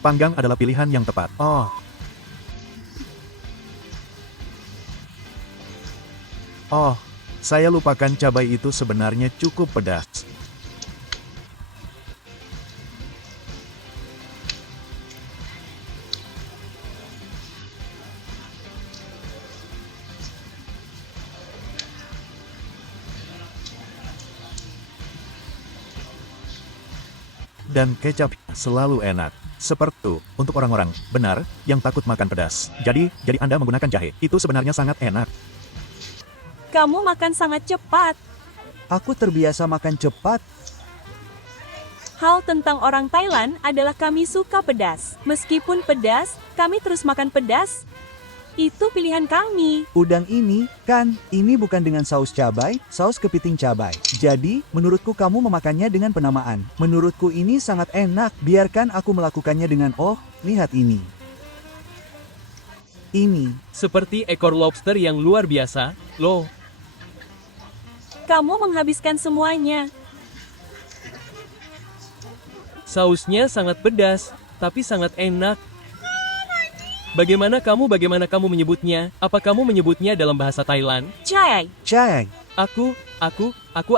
Panggang adalah pilihan yang tepat. Oh, saya lupakan cabai itu sebenarnya cukup pedas. Dan kecap selalu enak. Seperti itu, untuk orang-orang, benar, yang takut makan pedas. Jadi Anda menggunakan jahe. Itu sebenarnya sangat enak. Kamu makan sangat cepat. Aku terbiasa makan cepat. Hal tentang orang Thailand adalah kami suka pedas. Meskipun pedas, kami terus makan pedas. Itu pilihan kami. Udang ini, kan, ini bukan dengan saus cabai, saus kepiting cabai. Jadi, menurutku kamu memakannya dengan penamaan. Menurutku ini sangat enak. Biarkan aku melakukannya dengan lihat ini. Ini. Seperti ekor lobster yang luar biasa, loh. Kamu menghabiskan semuanya. Sausnya sangat pedas, tapi sangat enak. Bagaimana kamu menyebutnya? Apa kamu menyebutnya dalam bahasa Thailand? Chai. Chai. Aku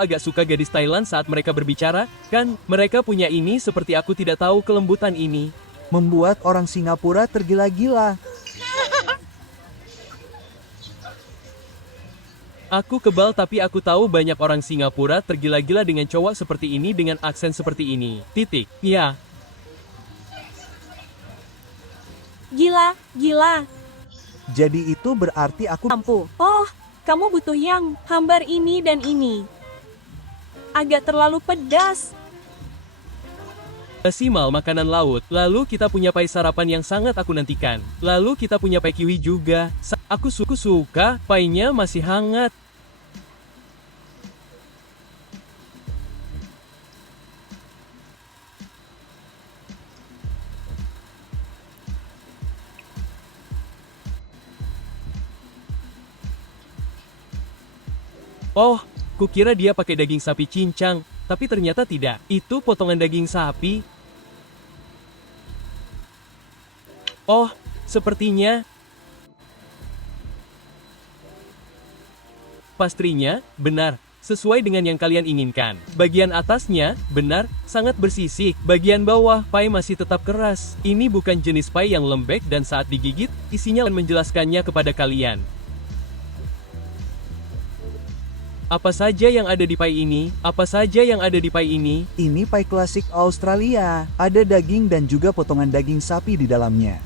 agak suka gadis Thailand saat mereka berbicara, kan? Mereka punya ini seperti aku tidak tahu kelembutan ini. Membuat orang Singapura tergila-gila. Aku kebal tapi aku tahu banyak orang Singapura tergila-gila dengan cowok seperti ini dengan aksen seperti ini. Titik. Ya. Gila. Jadi itu berarti aku Mampu. Oh, kamu butuh yang hambar ini dan ini. Agak terlalu pedas. Simal makanan laut. Lalu kita punya pai sarapan yang sangat aku nantikan. Lalu kita punya pai kiwi juga. Aku suka, painya masih hangat. Oh, kukira dia pakai daging sapi cincang, tapi ternyata tidak. Itu potongan daging sapi. Oh, sepertinya. Pastrinya, benar, sesuai dengan yang kalian inginkan. Bagian atasnya, benar, sangat bersisik. Bagian bawah, pai masih tetap keras. Ini bukan jenis pai yang lembek dan saat digigit, isinya akan menjelaskannya kepada kalian. Apa saja yang ada di pai ini? Apa saja yang ada di pai ini? Ini pai klasik Australia. Ada daging dan juga potongan daging sapi di dalamnya.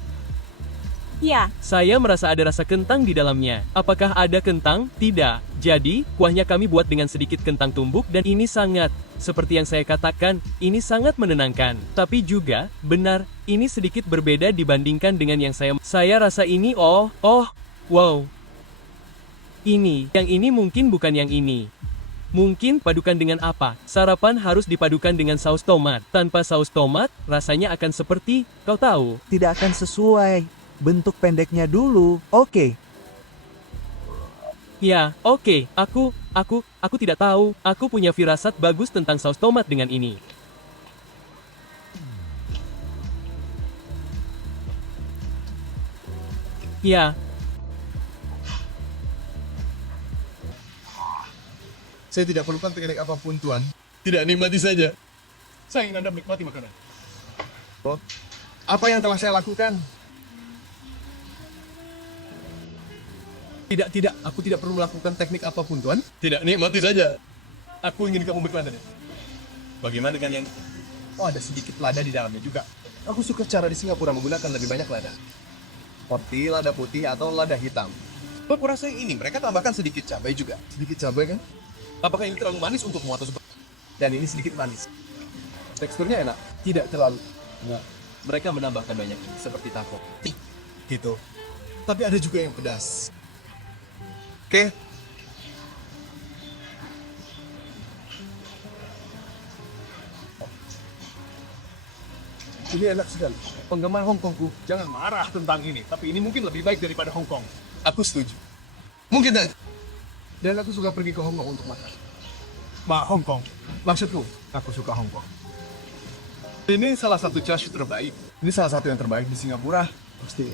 Ya, Saya merasa ada rasa kentang di dalamnya. Apakah ada kentang? Tidak. Jadi, kuahnya kami buat dengan sedikit kentang tumbuk dan ini sangat, seperti yang saya katakan, ini sangat menenangkan. Tapi juga, benar, ini sedikit berbeda dibandingkan dengan yang saya rasa ini wow. Yang ini mungkin bukan yang ini. Mungkin padukan dengan apa? Sarapan harus dipadukan dengan saus tomat. Tanpa saus tomat, rasanya akan seperti, kau tahu. Tidak akan sesuai. Bentuk pendeknya dulu. Oke. Ya, oke. Aku tidak tahu. Aku punya firasat bagus tentang saus tomat dengan ini. Ya, Saya tidak perlukan teknik apapun, Tuan. Tidak, nikmati saja. Saya ingin Anda menikmati makanan. Oh, apa yang telah saya lakukan? Tidak. Aku tidak perlu melakukan teknik apapun, Tuan. Tidak, nikmati saja. Aku ingin kamu berkelana. Bagaimana dengan yang... Oh, ada sedikit lada di dalamnya juga. Aku suka cara di Singapura menggunakan lebih banyak lada. Seperti lada putih atau lada hitam. Aku rasa yang ini, mereka tambahkan sedikit cabai juga. Sedikit cabai kan? Apakah ini terlalu manis untuk muat tersebut? Dan ini sedikit manis. Teksturnya enak. Tidak terlalu. Enggak. Mereka menambahkan banyak ini, seperti taco. Gitu. Tapi ada juga yang pedas. Oke. Ini enak sekali. Penggemar Hongkongku, jangan marah tentang ini. Tapi ini mungkin lebih baik daripada Hongkong. Aku setuju. Mungkin saja. Dan aku suka pergi ke Hongkong untuk makan. Hongkong. Maksudku, aku suka Hongkong. Ini salah satu chashu terbaik. Ini salah satu yang terbaik di Singapura. Pasti.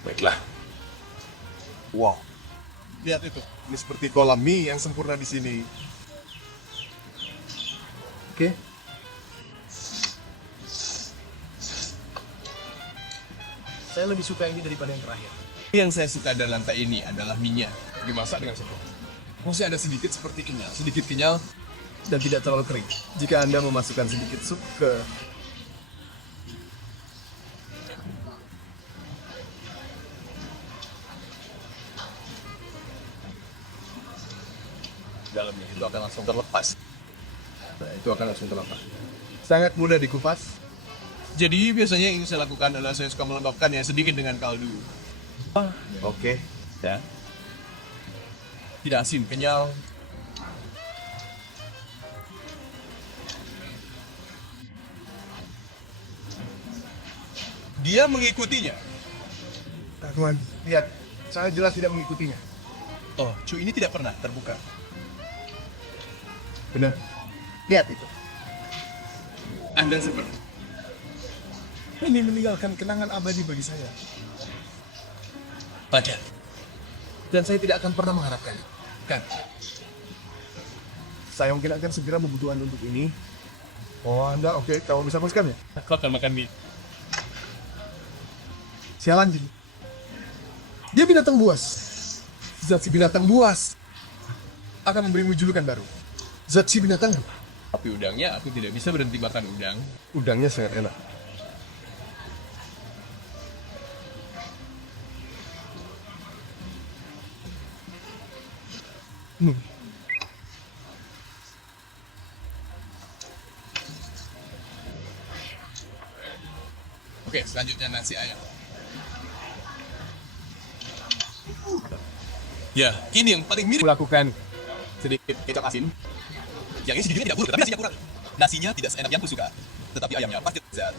Baiklah. Wow. Lihat itu. Ini seperti kolam mie yang sempurna di sini. Oke. Saya lebih suka ini daripada yang terakhir. Yang saya suka dari lantai ini adalah mie-nya. Dimasak dengan sempurna. Masih ada sedikit seperti kenyal, sedikit kenyal dan tidak terlalu kering. Jika Anda memasukkan sedikit sup ke dalamnya, itu akan langsung terlepas. Nah, itu akan langsung terlepas. Sangat mudah dikupas. Jadi biasanya yang saya lakukan adalah saya suka melembabkannya sedikit dengan kaldu. Oke. Ya. Tidak asin, kenyal. Dia mengikutinya. Teman, lihat. Saya jelas tidak mengikutinya. Oh, cu ini tidak pernah terbuka. Benar. Lihat itu. Anda seperti ini meninggalkan kenangan abadi bagi saya. Padahal. Dan saya tidak akan pernah mengharapkan. Kan? Saya mungkin akan segera membutuhkan untuk ini. Oh, Anda oke, kamu bisa masukkan ya? Aku akan makan mie. Sialan jadi. Dia binatang buas. Zat si binatang buas akan memberimu julukan baru. Zat si binatang. Tapi udangnya aku tidak bisa berhenti makan udang. Udangnya sangat enak. Oke, selanjutnya nasi ayam. Ya, ini yang paling mirip. Melakukan sedikit kecap asin. Yang ini sedikitnya tidak buruk, tapi nasinya kurang. Nasinya tidak seenak yang aku suka, tetapi ayamnya pasti lezat.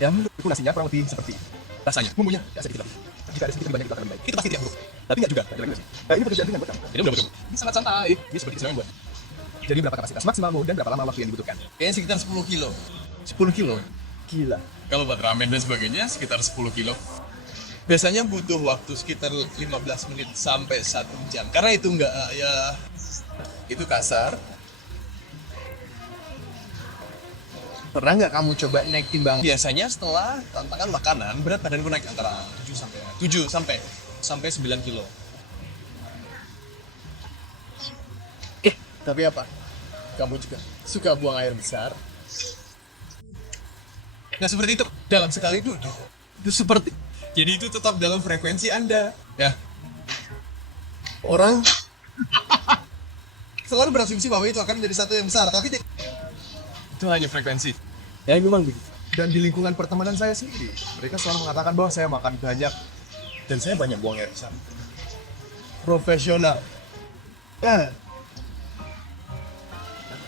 Ya, menurutku nasinya kurang lebih seperti Rasanya, bumbunya ya sedikit lebih. Jika ada sedikit lebih banyak itu akan lebih baik. itu pasti tidak buruk. Tapi nggak juga. Nah, ini pekerjaan ringan buat kamu. Ini udah betul. Ini sangat santai. Ini seperti senang buat. Jadi berapa kapasitas maksimalmu dan berapa lama waktu yang dibutuhkan? Kayaknya sekitar 10 kilo. 10 kilo. Gila. Kalau buat ramen dan sebagainya, sekitar 10 kilo. Biasanya butuh waktu sekitar 15 menit sampai 1 jam. Karena itu enggak, ya, itu kasar. Pernah nggak kamu coba naik timbang? Biasanya setelah tantangan makanan, berat badanku naik antara 7 sampai 9 kilo. Tapi apa? Kamu juga suka buang air besar? Nah, seperti itu. Dalam sekali duduk. Itu seperti. Jadi itu tetap dalam frekuensi Anda. Ya. Orang selalu berasumsi bahwa itu akan menjadi satu yang besar, tapi Itu hanya frekuensi. ya memang begitu. Dan di lingkungan pertemanan saya sendiri, mereka selalu mengatakan bahwa saya makan banyak dan saya banyak buang air besar. Profesional. Ya.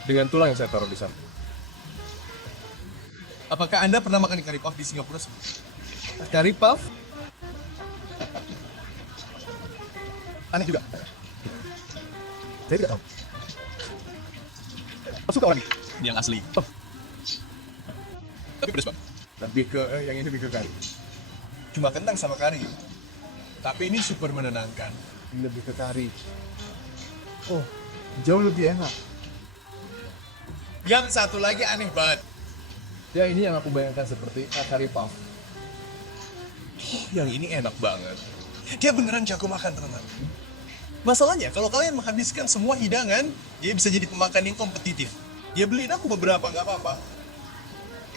Dengan tulang yang saya taruh di sana. Apakah Anda pernah makan curry puff di Singapura sebelumnya? Curry puff? Aneh juga. Saya tidak tahu. Aku suka orang ini. Yang asli. Oh. Tapi pedas banget. Lebih ke, yang ini lebih ke kari. Cuma kentang sama kari. Tapi ini super menenangkan. Ini lebih ke kari. Oh, jauh lebih enak. Yang satu lagi aneh banget. Ya ini yang aku bayangkan seperti curry puff. Yang ini enak banget. Dia beneran jago makan, teman-teman. Masalahnya, kalau kalian menghabiskan semua hidangan, dia bisa jadi pemakan yang kompetitif. Dia beliin aku beberapa, nggak apa-apa.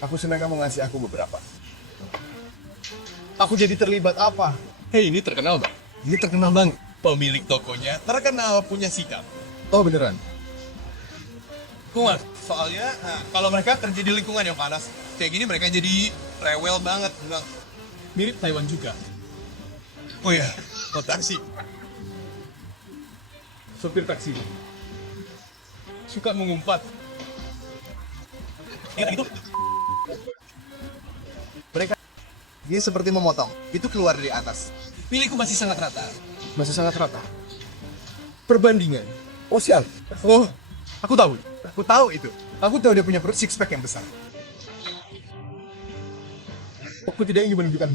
Aku senang kamu ngasih aku beberapa. Aku jadi terlibat apa? Hei, ini terkenal, Bang. Ini terkenal banget. Pemilik tokonya terkenal punya sikap. Oh beneran? Kuat. Soalnya, kalau mereka kerja di lingkungan yang panas, kayak gini mereka jadi rewel banget. Bilang, mirip Taiwan juga. Oh ya, taksi. Sopir taksi. Suka mengumpat. Ingat itu? Mereka dia seperti memotong. Itu keluar dari atas. Milikku masih sangat rata. Masih sangat rata. Perbandingan. Oh sial. Oh, aku tahu. Aku tahu itu. Aku tahu dia punya perut six pack yang besar. Aku tidak ingin menunjukkan.